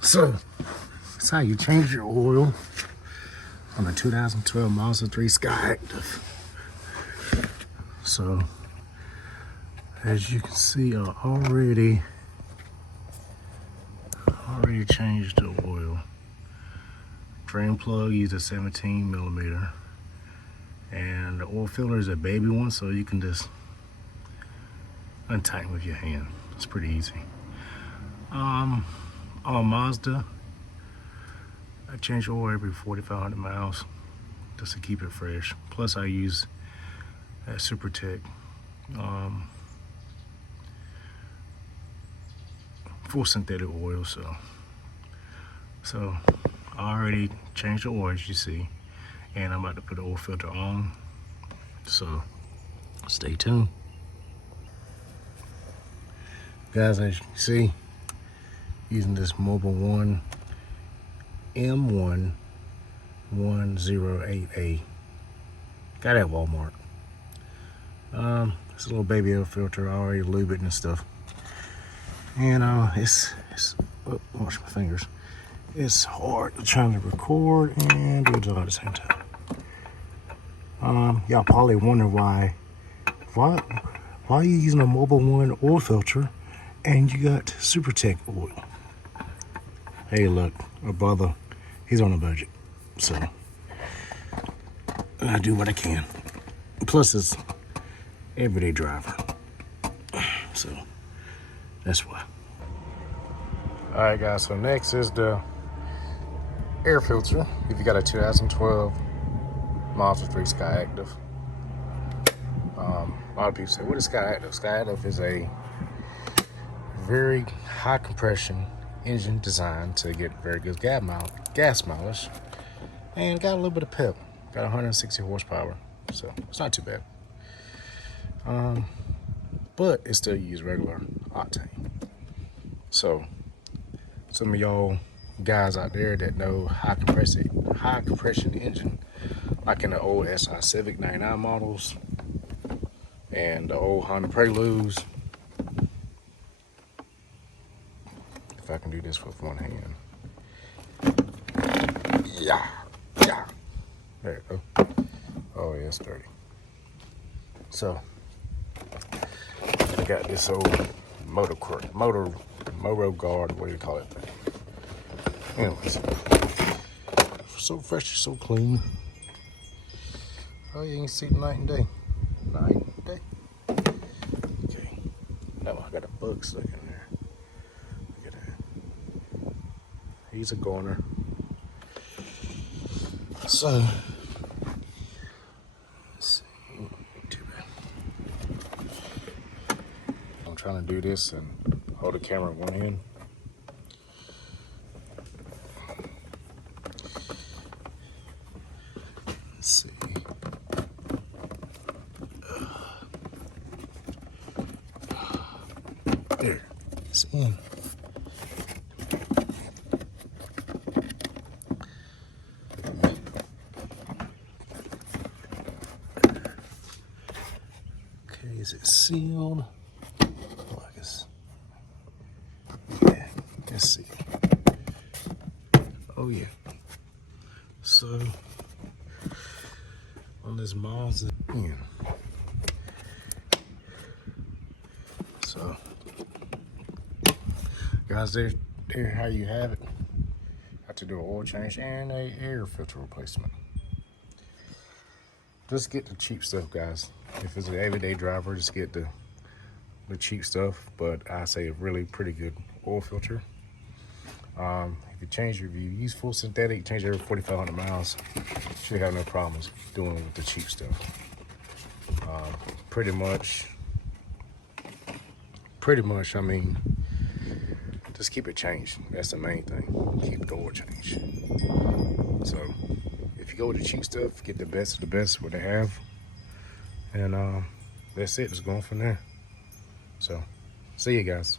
So that's how you change your oil on a 2012 Mazda 3 Skyactiv. So as you can see, I already changed the oil. Drain plug used a 17 millimeter, and the oil filter is a baby one, so you can just untighten with your hand. It's pretty easy. On Mazda, I change oil every 4,500 miles just to keep it fresh. Plus I use that Super Tech full synthetic oil. So I already changed the oil, as you see, and I'm about to put the oil filter on, so stay tuned. Guys, as you can see, using this Mobile One M1108A. Got it at Walmart. It's a little baby oil filter. I already lube it and stuff. And it's oh, wash my fingers. It's hard trying to record and do it all at the same time. Y'all probably wonder why are you using a Mobile One oil filter and you got Super Tech oil? Hey, look, my brother, he's on a budget, so I do what I can. Plus, it's everyday driver, so that's why. All right, guys. So next is the air filter. If you got a 2012 Mazda 3 Skyactiv. A lot of people say, what is Skyactiv? Skyactiv is a very high compression engine designed to get very good gas mileage, and got a little bit of pep. Got 160 horsepower, so it's not too bad. But it still uses regular octane. So some of y'all guys out there that know high compression engine, like in the old SI Civic 99 models and the old Honda Preludes. If I can do this with one hand. Yeah. There you go. Oh yeah, it's dirty. So I got this old motor guard, what do you call it? Anyways, so fresh, so clean. Oh, you can see the night and day. Okay. Now I got a bug stuck in there. Look at that. He's a goner. So, let's see. Too bad. I'm trying to do this and hold the camera in one hand. Let's see. There. It's in. Okay, is it sealed? Oh, I guess. Yeah, let's see. Oh yeah. So on this Mazda, so guys, there how you have it. Have to do an oil change and a air filter replacement. Just get the cheap stuff, guys. If it's an everyday driver, just get the cheap stuff, but I say a really pretty good oil filter. If you use full synthetic, change every 4,500 miles, you should have no problems doing with the cheap stuff. Pretty much, I mean, just keep it changed. That's the main thing. Keep the oil changed. So if you go with the cheap stuff, get the best of the best what they have, and that's it. Just going from there. So see you guys.